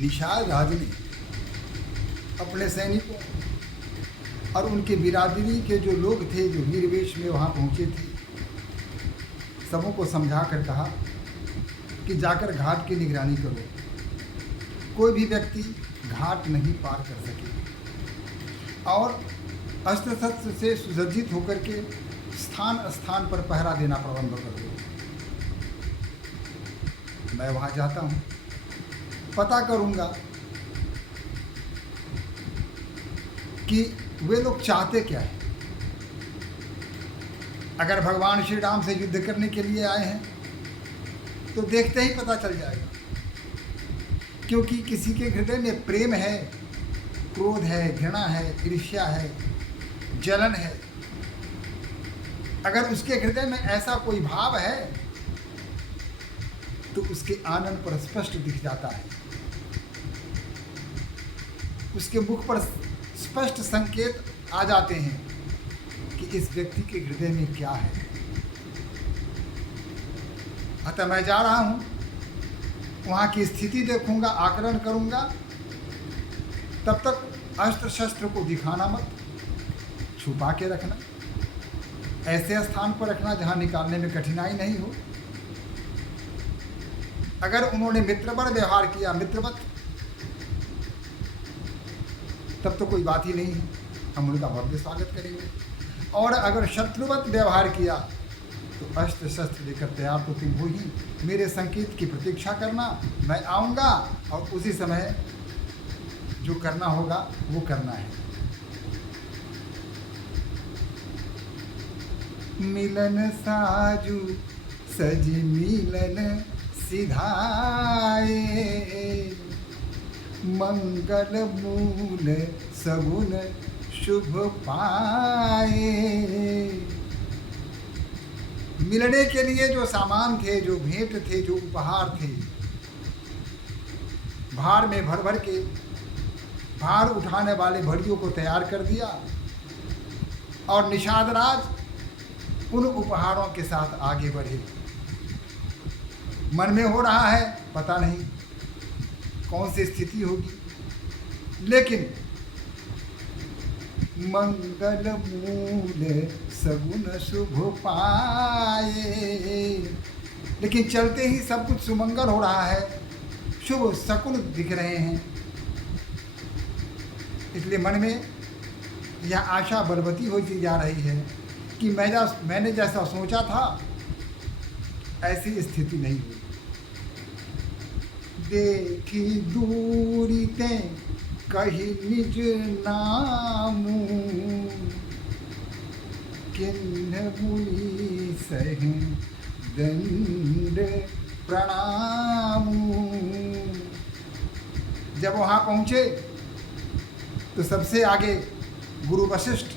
निषाद राज ने अपने सैनिकों और उनके बिरादरी के जो लोग थे, जो वीरवेश में वहाँ पहुँचे थे, सबों को समझा कर कहा कि जाकर घाट की निगरानी करो, कोई भी व्यक्ति घाट नहीं पार कर सके और अस्त्र शस्त्र से सुसज्जित होकर के स्थान स्थान पर पहरा देना प्रारंभ कर दो। मैं वहाँ जाता हूँ, पता करूँगा कि वे लोग चाहते क्या है। अगर भगवान श्री राम से युद्ध करने के लिए आए हैं तो देखते ही पता चल जाएगा, क्योंकि किसी के हृदय में प्रेम है, क्रोध है, घृणा है, ईर्ष्या है, जलन है। अगर उसके हृदय में ऐसा कोई भाव है तो उसके आनंद पर स्पष्ट दिख जाता है, उसके मुख पर स्पष्ट संकेत आ जाते हैं कि इस व्यक्ति के हृदय में क्या है। अतः मैं जा रहा हूँ, वहाँ की स्थिति देखूंगा, आकलन करूंगा। तब तक अस्त्र शस्त्र को दिखाना मत, छुपा के रखना, ऐसे स्थान पर रखना जहाँ निकालने में कठिनाई नहीं हो। अगर उन्होंने मित्रवत व्यवहार किया, मित्रवत, तब तो कोई बात ही नहीं है, हम उनका भव्य स्वागत करेंगे। और अगर शत्रुवत व्यवहार किया तो अस्त्र शस्त्र लेकर तैयार तो तुम हो ही, मेरे संकेत की प्रतीक्षा करना, मैं आऊँगा और उसी समय जो करना होगा वो करना है। मिलन साजू सज मिलन सिधाए, मंगल मूल सगुन शुभ पाए। मिलने के लिए जो सामान थे, जो भेंट थे, जो उपहार थे, भार में भर भर के भार उठाने वाले भड़ियों को तैयार कर दिया और निषाद राज उन उपहारों के साथ आगे बढ़े। मन में हो रहा है पता नहीं कौन सी स्थिति होगी, लेकिन मंगल मूल सगुन शुभ पाए, लेकिन चलते ही सब कुछ सुमंगल हो रहा है, शुभ शकुन दिख रहे हैं। इसलिए मन में यह आशा बलवती होती जा रही है कि मैंने जैसा सोचा था ऐसी स्थिति नहीं हुई। देखी दूरी ते कही निज नामू, किन्ह मुनि सह दंड प्रणामू। जब वहाँ पहुँचे तो सबसे आगे गुरु वशिष्ठ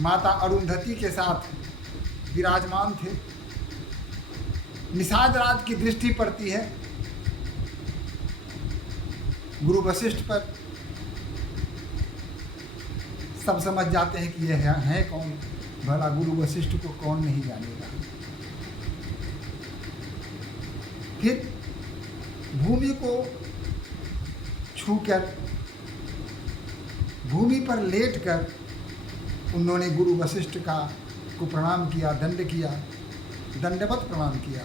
माता अरुंधति के साथ विराजमान थे। निषाद राज की दृष्टि पड़ती है गुरु वशिष्ठ पर, सब समझ जाते हैं कि यह है कौन, भला गुरु वशिष्ठ को कौन नहीं जानेगा। फिर भूमि को छूकर, भूमि पर लेटकर उन्होंने गुरु वशिष्ठ को प्रणाम किया, दंड किया, दंडवत प्रणाम किया।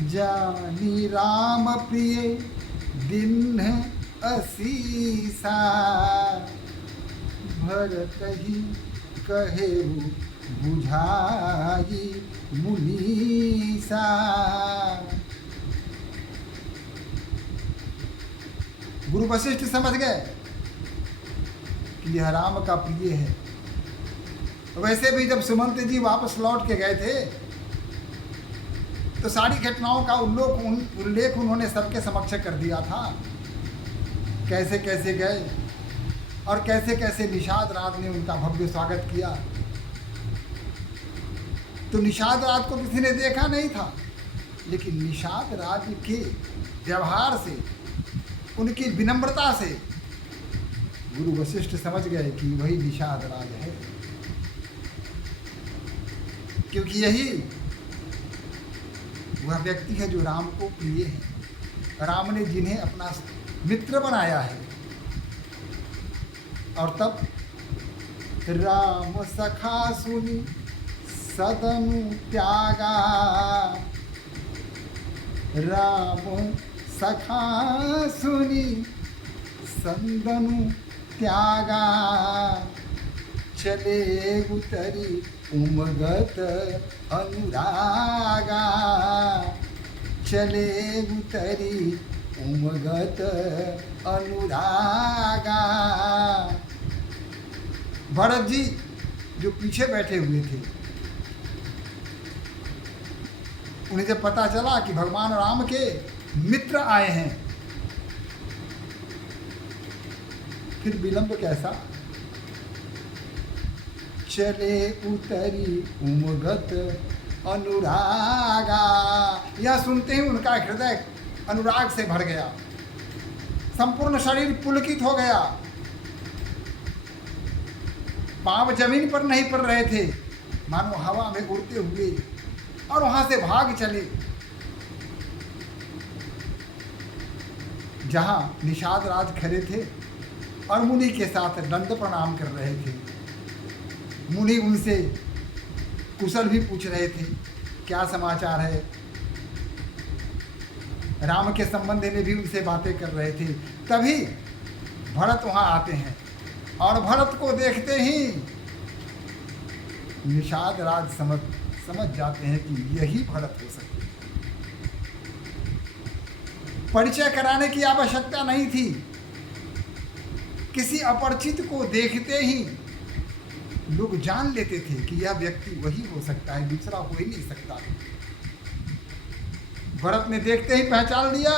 जानी राम प्रिय दिन असीसा, भरत ही कहे बुझाई मुनीसा। गुरु वशिष्ठ समझ गए कि यह राम का प्रिय है। वैसे भी जब सुमंत जी वापस लौट के गए थे तो सारी घटनाओं का उल्लेख उन्होंने सबके समक्ष कर दिया था, कैसे कैसे गए और कैसे कैसे निषाद राज ने उनका भव्य स्वागत किया। तो निषाद राज को किसी ने देखा नहीं था, लेकिन निषाद राज के व्यवहार से, उनकी विनम्रता से गुरु वशिष्ठ समझ गए कि वही निषाद राज है, क्योंकि यही वह व्यक्ति है जो राम को प्रिय है, राम ने जिन्हें अपना मित्र बनाया है। और तब राम सखा सुनी सदनु त्यागा, राम सखा सुनी सदनु त्यागा, चले उतरी उमगत अनुरागा, चले उतरी उमगत अनुरागा। भरत जी जो पीछे बैठे हुए थे, उन्हें जब पता चला कि भगवान राम के मित्र आए हैं, फिर विलंब कैसा। चले उतरी उमगत अनुरागा, यह सुनते ही उनका हृदय अनुराग से भर गया, संपूर्ण शरीर पुलकित हो गया, पांव जमीन पर नहीं पड़ रहे थे, मानो हवा में उड़ते हुए, और वहां से भाग चले जहां निषाद राज खड़े थे और मुनि के साथ दंड प्रणाम कर रहे थे। मुनि उनसे कुशल भी पूछ रहे थे, क्या समाचार है, राम के संबंध में भी उनसे बातें कर रहे थे। तभी भरत वहां आते हैं और भरत को देखते ही निषाद राज समझ जाते हैं कि यही भरत हो सकते हैं। परिचय कराने की आवश्यकता नहीं थी, किसी अपरिचित को देखते ही लोग जान लेते थे कि यह व्यक्ति वही हो सकता है, दूसरा हो ही नहीं सकता। भरत ने देखते ही पहचान लिया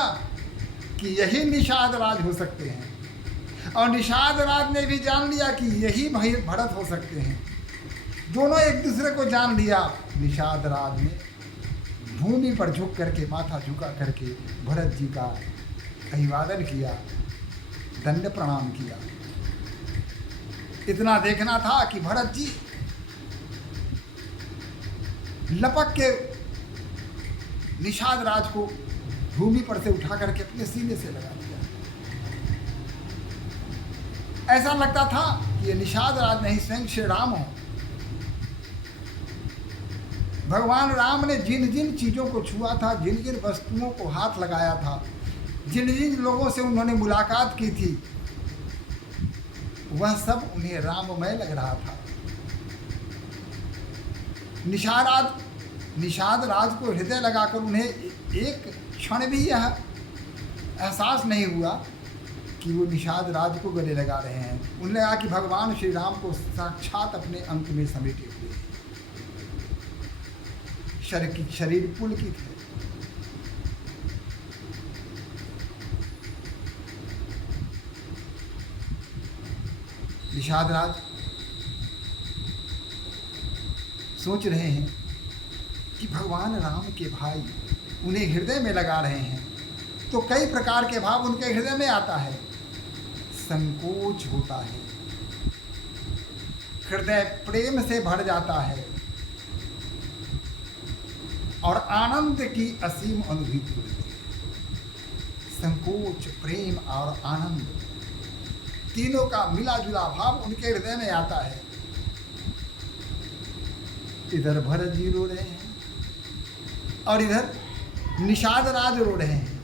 कि यही निषाद राज हो सकते हैं, और निषाद राज ने भी जान लिया कि यही भरत हो सकते हैं। दोनों एक दूसरे को जान लिया। निषाद राज ने भूमि पर झुक करके, माथा झुका करके भरत जी का अभिवादन किया, दंड प्रणाम किया। इतना देखना था कि भरत जी लपक के निषाद राज को भूमि पर से उठा करके अपने सीने से लगा दिया। ऐसा लगता था कि ये निषाद राज नहीं, स्वयं श्री राम हो। भगवान राम ने जिन जिन चीज़ों को छुआ था, जिन जिन वस्तुओं को हाथ लगाया था, जिन जिन लोगों से उन्होंने मुलाकात की थी, वह सब उन्हें राममय लग रहा था। निषाद राज को हृदय लगाकर उन्हें एक क्षण भी यह एहसास नहीं हुआ कि वो निषाद राज को गले लगा रहे हैं। उन्हें लगा कि भगवान श्री राम को साक्षात अपने अंक में समेटे हुए हैं। शरीर पुलकित है। निषाद राज सोच रहे हैं कि भगवान राम के भाई उन्हें हृदय में लगा रहे हैं, तो कई प्रकार के भाव उनके हृदय में आता है। संकोच होता है, हृदय प्रेम से भर जाता है और आनंद की असीम अनुभूति होती है। संकोच, प्रेम और आनंद तीनों का मिला जुला भाव उनके हृदय में आता है। इधर भरत जी रो रहे हैं और इधर निषाद राज रो रहे हैं।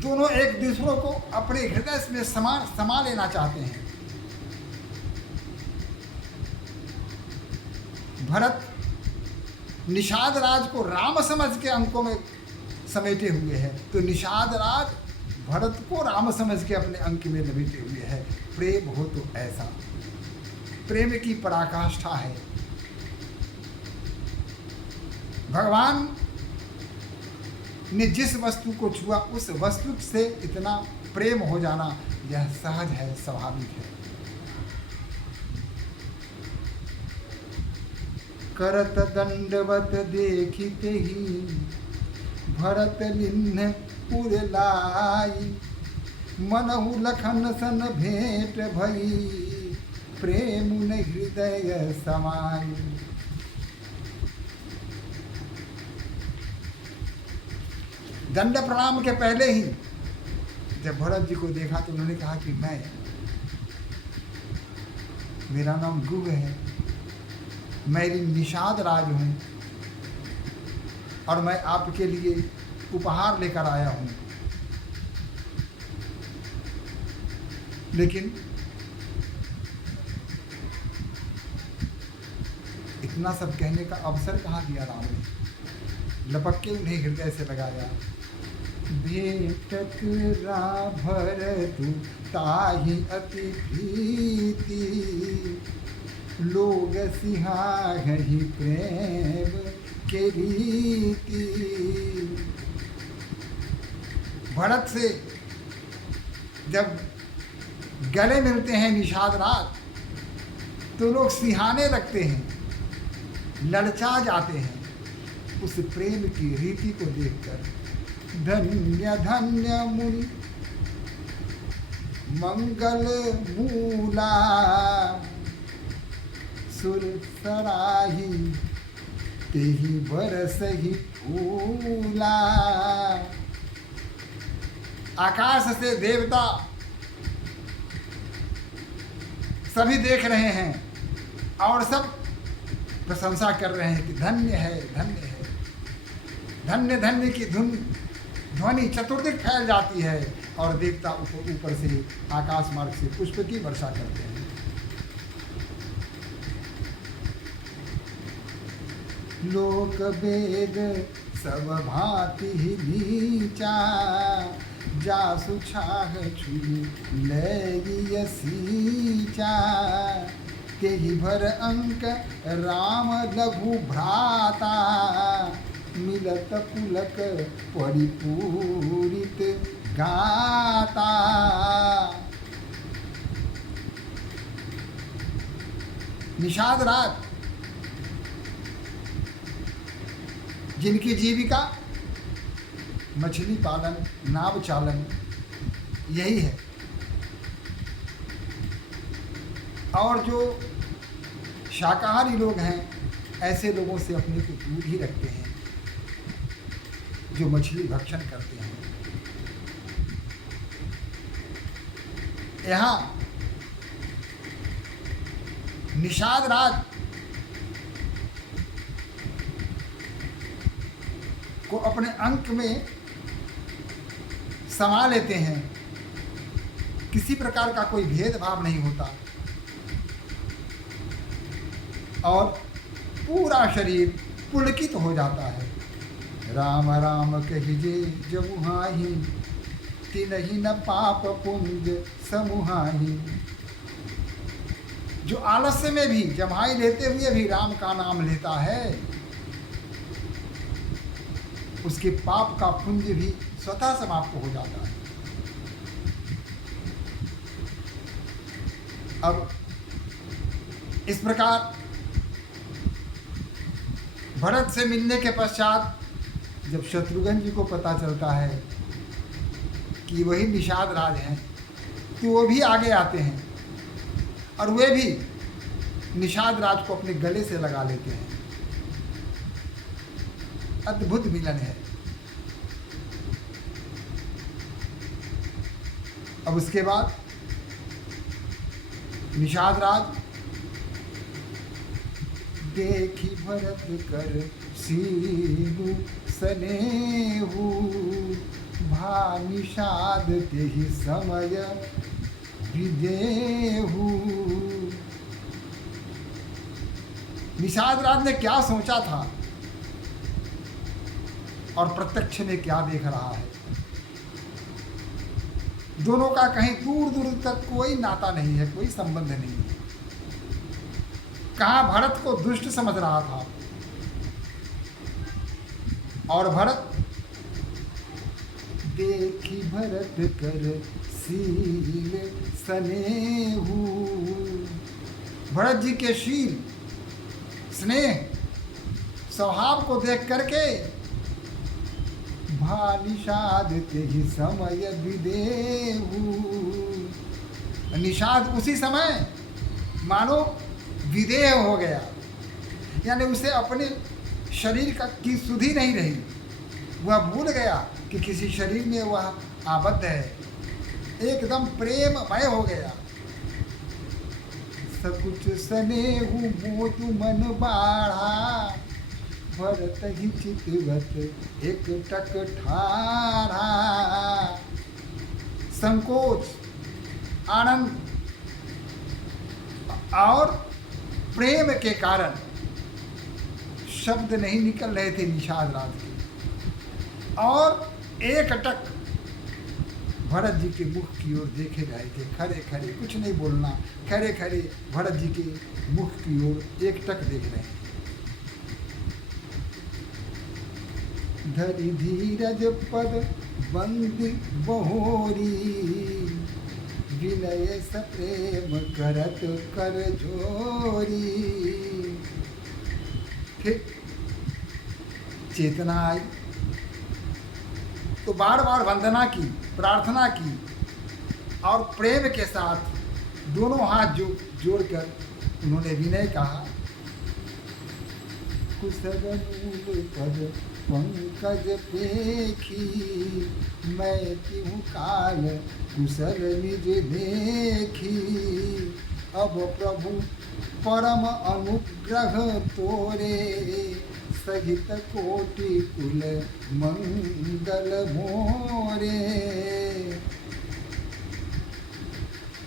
दोनों एक दूसरों को अपने हृदय में समा लेना चाहते हैं। भरत निषाद राज को राम समझ के अंकों में समेटे हुए हैं, तो निषाद राज भरत को राम समझ के अपने अंक में लपेटे हुए है। प्रेम हो तो ऐसा, प्रेम की पराकाष्ठा है। भगवान ने जिस वस्तु को छुआ, उस वस्तु से इतना प्रेम हो जाना यह सहज है, स्वाभाविक है। करत दंडवत देखिते ही भरत लिन्ह पुर लाई, मनहु लखन सन भेंट भई, प्रेम न हृदय समाई। दंड प्रणाम के पहले ही जब भरत जी को देखा तो उन्होंने कहा कि मेरा नाम गुह है, मेरी निषाद राज हूँ और मैं आपके लिए उपहार लेकर आया हूँ। लेकिन इतना सब कहने का अवसर कहाँ दिया राम ने। लपक के उन्हें हृदय से लगाया। भेटक भरतु ताहि अति प्रीति, लोग सिहाहि प्रेम के रीति। भरत से जब गले मिलते हैं निषाद राज तो लोग सिहाने लगते हैं, ललचा जाते हैं उस प्रेम की रीति को देखकर। धन्य धन्य मुनि मंगल मूला, सुर सराही तेहि बरसहि फूला। आकाश से देवता सभी देख रहे हैं और सब प्रशंसा कर रहे हैं कि धन्य है, धन्य है। धन्य धन्य की ध्वनि चतुर्दिक फैल जाती है और देवता ऊपर से आकाश मार्ग से पुष्प की वर्षा करते हैं। लोक वेद सब भांति ही नीचा, जासु छाह छुई लय सीचा। तेहि भर अंक राम लघु भ्राता, मिलत पुलक परिपूरित गाता। निषाद राज जिनकी जीविका मछली पालन, नाव चालन यही है, और जो शाकाहारी लोग हैं ऐसे लोगों से अपने को दूर ही रखते हैं जो मछली भक्षण करते हैं। यहाँ निषाद राज को अपने अंक में समा लेते हैं, किसी प्रकार का कोई भेदभाव नहीं होता और पूरा शरीर पुलकित हो जाता है। राम राम कहिजे जमुहाहि, तिनहि न पाप पुंज समूहाहि। जो आलस्य में भी जम्हाई लेते हुए भी राम का नाम लेता है, उसके पाप का पुंज भी स्वतः समाप्त हो जाता है। अब इस प्रकार भरत से मिलने के पश्चात जब शत्रुघ्न जी को पता चलता है कि वही निषाद राज हैं, तो वो भी आगे आते हैं और वे भी निषाद राज को अपने गले से लगा लेते हैं। अद्भुत मिलन है। अब उसके बाद निषाद राज देखी भरत कर सीनु सनेहु, भा निषाद तेहि समय विदेहु। निषाद राज ने क्या सोचा था और प्रत्यक्ष में क्या देख रहा है। दोनों का कहीं दूर दूर तक कोई नाता नहीं है, कोई संबंध नहीं है। कहाँ भरत को दुष्ट समझ रहा था और भरत देखी भरत कर शील स्नेहु। भरत जी के शील, स्नेह, स्वभाव को देख करके भा निषाद तेहि समय विदेहु। निषाद उसी समय मानो विदेह हो गया, यानी उसे अपने शरीर की सुधि नहीं रही, वह भूल गया कि किसी शरीर में वह आबद्ध है, एकदम प्रेममय हो गया। सकुच स्नेहु मोदु मन बाढ़ा, भरत ही चितवत एक टक ठाढ़ा। संकोच, आनंद और प्रेम के कारण शब्द नहीं निकल रहे थे निषाद राज के, और एक टक भरत जी के मुख की ओर देखे रहे थे। खड़े खड़े, कुछ नहीं बोलना, खड़े खड़े भरत जी के मुख की ओर एक टक देख रहे हैं। धरि धीरज पद बंदी बहोरी, विनय सप्रेम करत कर जोरी। फिर चेतना आई तो बार बार वंदना की, प्रार्थना की, और प्रेम के साथ दोनों हाथ जोड़कर उन्होंने विनय कहा, कुशल पद पंकज पेखी, मैं तिहु काल कुशल निज देखी। अब प्रभु परम अनुग्रह तोरे, सहित कोटि कुल मंगल मोरे।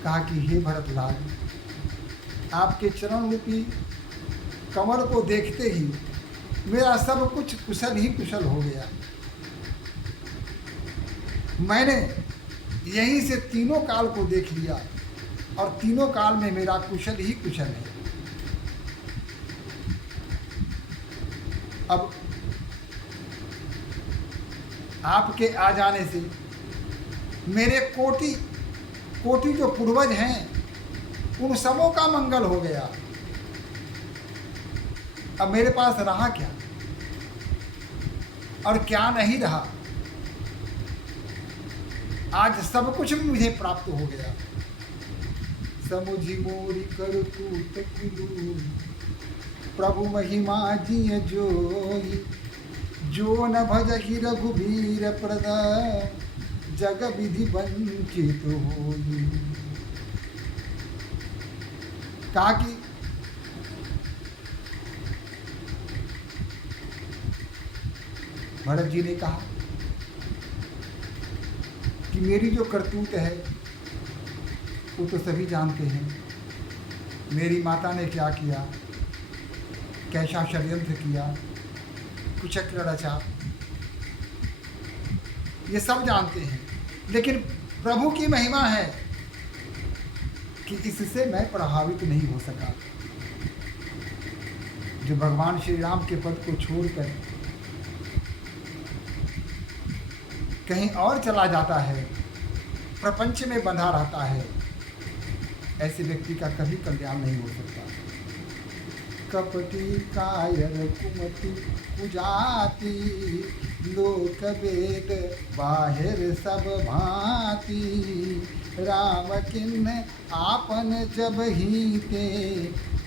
कहा कि हे भरतलाल, आपके चरण रूपी कमल को देखते ही मेरा सब कुछ कुशल ही कुशल हो गया। मैंने यहीं से तीनों काल को देख लिया और तीनों काल में मेरा कुशल ही कुशल है। अब आपके आ जाने से मेरे कोटि कोटि जो पूर्वज हैं उन सबों का मंगल हो गया। अब मेरे पास रहा क्या और क्या नहीं रहा, आज सब कुछ मुझे प्राप्त हो गया। समुझी मोरी करतूत किलू, प्रभु महिमा जिय जोई। जो न भजहि रघुबीर प्रद, जग विधि वंचित होई। कहा कि भरत जी ने कहा कि मेरी जो करतूत है वो तो सभी जानते हैं। मेरी माता ने क्या किया, कैसा षड्यंत्र किया, कुचक्र रचा, ये सब जानते हैं। लेकिन प्रभु की महिमा है कि इससे मैं प्रभावित नहीं हो सका। जो भगवान श्री राम के पद को छोड़कर कहीं और चला जाता है, प्रपंच में बंधा रहता है, ऐसे व्यक्ति का कभी कल्याण नहीं हो सकता। कपटी कायर कुमति कुजाति, लोक वेद बाहिर सब भांति। राम किन्न आपन जब हीते,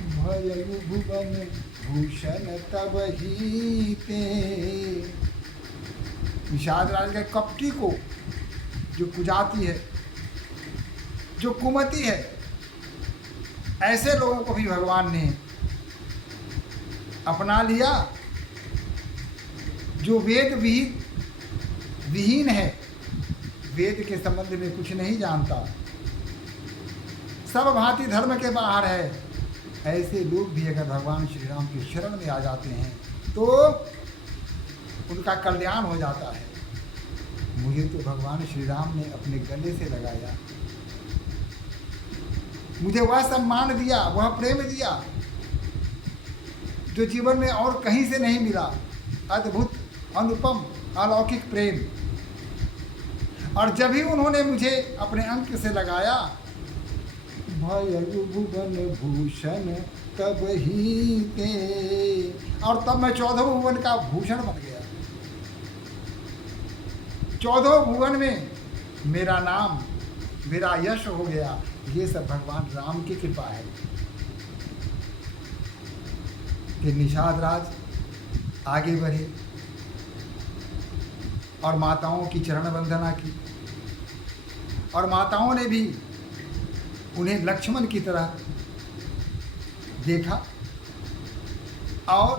भयउ भुवन भूषण तब हीते। निषाद राज के कपटी को, जो कुजाती है, जो कुमति है, ऐसे लोगों को भी भगवान ने अपना लिया। जो वेद विहीन है, वेद के संबंध में कुछ नहीं जानता, सब भांति धर्म के बाहर है, ऐसे लोग भी अगर भगवान श्री राम की शरण में आ जाते हैं तो उनका कल्याण हो जाता है। मुझे तो भगवान श्री राम ने अपने गले से लगाया, मुझे वह सम्मान दिया, वह प्रेम दिया जो जीवन में और कहीं से नहीं मिला। अद्भुत, अनुपम, अलौकिक प्रेम। और जब ही उन्होंने मुझे अपने अंक से लगाया, भयउ भुवन भूषण तब ही ते, और तब मैं 14 भुवन का भूषण बन गया। 14 भुवन में मेरा नाम, मेरा यश हो गया। ये सब भगवान राम की कृपा है। कि निषाद राज आगे बढ़े, और माताओं की चरण वंदना की, और माताओं ने भी उन्हें लक्ष्मण की तरह देखा और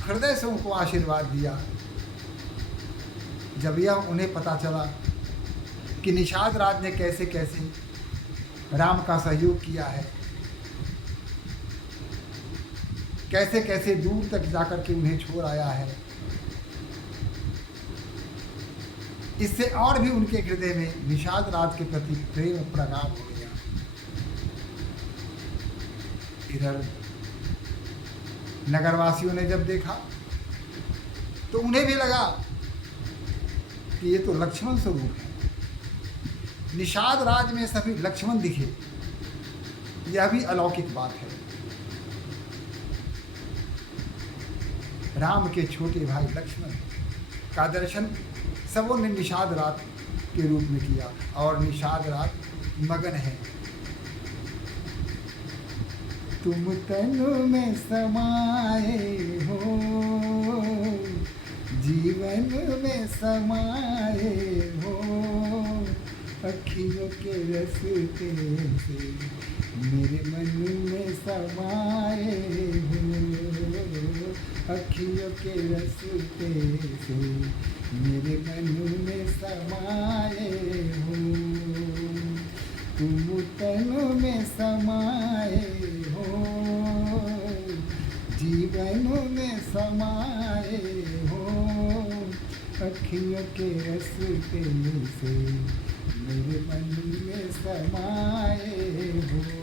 हृदय से उनको आशीर्वाद दिया। जब यह उन्हें पता चला कि निषाद राज ने कैसे कैसे राम का सहयोग किया है, कैसे कैसे दूर तक जाकर के उन्हें छोड़ आया है, इससे और भी उनके हृदय में निषाद राज के प्रति प्रेम प्रगाढ़ हो गया। इधर नगरवासियों ने जब देखा तो उन्हें भी लगा कि ये तो लक्ष्मण स्वरूप है। निषाद राज में सभी लक्ष्मण दिखे, यह भी अलौकिक बात है। राम के छोटे भाई लक्ष्मण का दर्शन सबों ने निषाद रात के रूप में किया और निषाद रात मगन है। तुम तनु में समाए हो, जीवन में समाए हो, अखियों के रस्ते से मेरे मन में समाए हो, अखियों के रस्ते से मेरे मन में समाए हो। तुम तनु में समाए हो, जीवन में समाए हो, अखियों के रस्ते से मेरे मन में समाए हो।